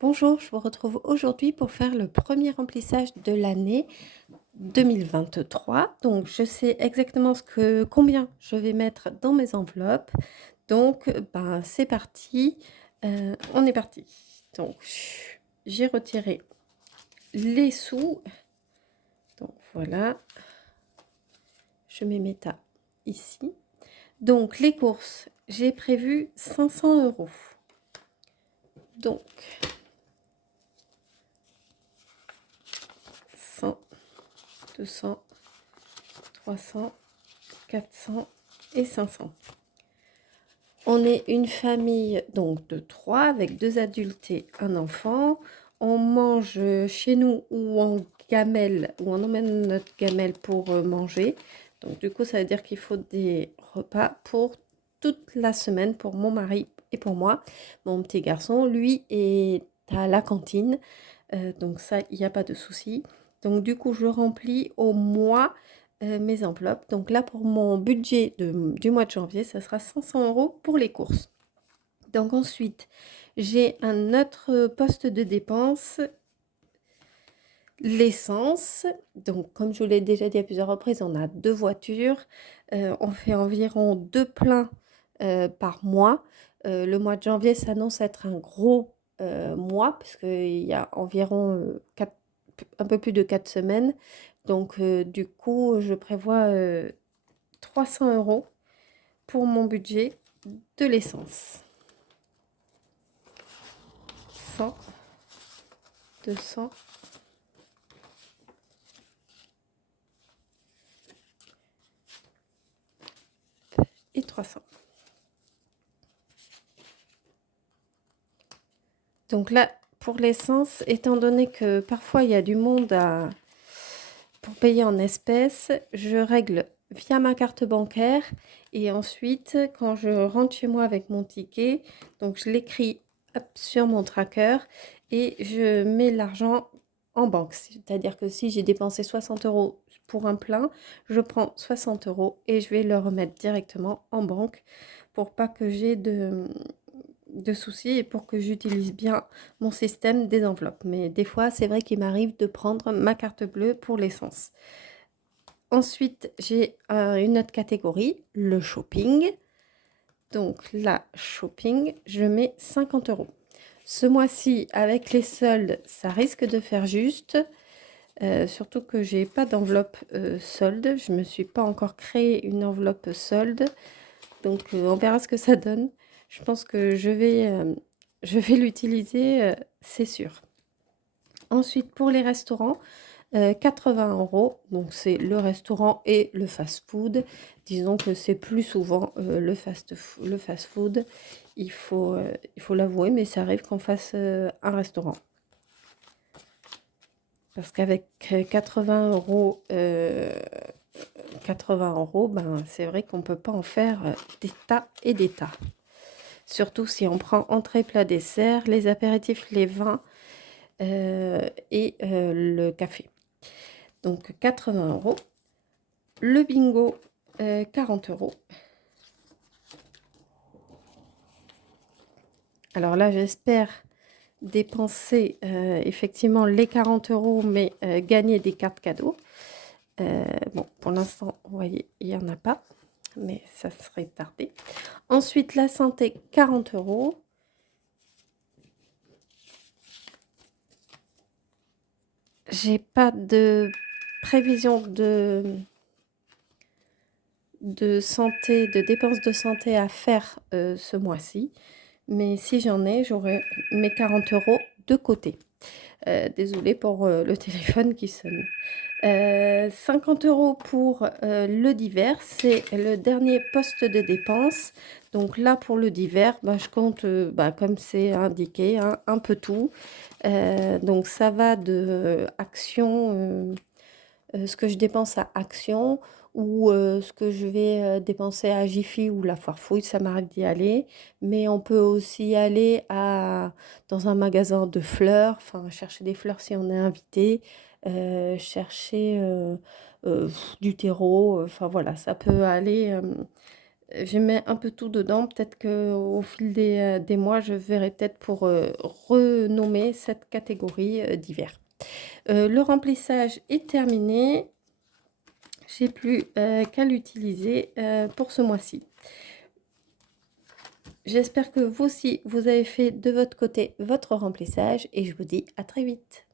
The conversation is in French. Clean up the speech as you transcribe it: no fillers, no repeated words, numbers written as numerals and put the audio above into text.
Bonjour, je vous retrouve aujourd'hui pour faire le premier remplissage de l'année 2023. Donc, je sais exactement combien je vais mettre dans mes enveloppes. Donc, ben, c'est parti. On est parti. Donc, j'ai retiré les sous. Donc, voilà. Je mets mes tas ici. Donc, les courses, j'ai prévu 500 euros. Donc, 100, 200, 300, 400 et 500. On est une famille donc de 3 avec 2 adultes et un enfant. On mange chez nous ou en gamelle, ou on emmène notre gamelle pour manger. Donc du coup, ça veut dire qu'il faut des repas pour toute la semaine pour mon mari et pour moi. Mon petit garçon, lui, est à la cantine. Donc ça, il n'y a pas de souci. Donc du coup, je remplis au mois mes enveloppes. Donc là, pour mon budget du mois de janvier, ça sera 500 euros pour les courses. Donc ensuite, j'ai un autre poste de dépense, l'essence. Donc comme je vous l'ai déjà dit à plusieurs reprises, on a 2 voitures. On fait environ 2 pleins par mois. Le mois de janvier s'annonce être un gros mois, parce qu'il y a environ un peu plus de 4 semaines. Donc du coup, je prévois 300 euros pour mon budget de l'essence. 100, 200 et 300. Donc là, pour l'essence, étant donné que parfois il y a du monde pour payer en espèces, je règle via ma carte bancaire et ensuite, quand je rentre chez moi avec mon ticket, donc je l'écris sur mon tracker et je mets l'argent en banque. C'est-à-dire que si j'ai dépensé 60 euros pour un plein, je prends 60 euros et je vais le remettre directement en banque pour pas que j'ai de soucis et pour que j'utilise bien mon système des enveloppes. Mais des fois, c'est vrai qu'il m'arrive de prendre ma carte bleue pour l'essence. Ensuite, j'ai une autre catégorie, le shopping. Donc là, shopping, je mets 50 euros. Ce mois-ci, avec les soldes, ça risque de faire juste. Surtout que j'ai pas d'enveloppe solde. Je me suis pas encore créé une enveloppe solde. Donc on verra ce que ça donne. Je pense que je vais l'utiliser, c'est sûr. Ensuite, pour les restaurants, 80 euros. Donc c'est le restaurant et le fast-food. Disons que c'est plus souvent le fast-food. Il faut l'avouer, mais ça arrive qu'on fasse un restaurant. Parce qu'avec 80 euros, 80 euros, ben, c'est vrai qu'on ne peut pas en faire des tas et des tas. Surtout si on prend entrée, plat, dessert, les apéritifs, les vins et le café. Donc 80 euros. Le bingo, 40 euros. Alors là, j'espère dépenser effectivement les 40 euros, mais gagner des cartes cadeaux. Bon, pour l'instant, vous voyez, il n'y en a pas, mais ça serait tardé. Ensuite, la santé, 40 euros. J'ai pas de prévision de santé, de dépenses de santé à faire ce mois-ci. Mais si j'en ai, j'aurai mes 40 euros de côté. Désolée pour le téléphone qui sonne. 50 euros pour le divers, c'est le dernier poste de dépense. Donc là, pour le divers, bah, je compte, comme c'est indiqué, hein, un peu tout. Donc ça va de Action, ce que je dépense à Action ou ce que je vais dépenser à Jiffy ou la Foire Fouille, ça m'arrive d'y aller. Mais on peut aussi aller dans un magasin de fleurs, enfin chercher des fleurs si on est invité, chercher du terreau, enfin voilà, ça peut aller je mets un peu tout dedans. Peut-être qu'au fil des mois, je verrai peut-être pour, renommer cette catégorie, d'hiver. Le remplissage est terminé. J'ai plus, qu'à l'utiliser, pour ce mois-ci. J'espère que vous aussi, vous avez fait de votre côté votre remplissage et je vous dis à très vite.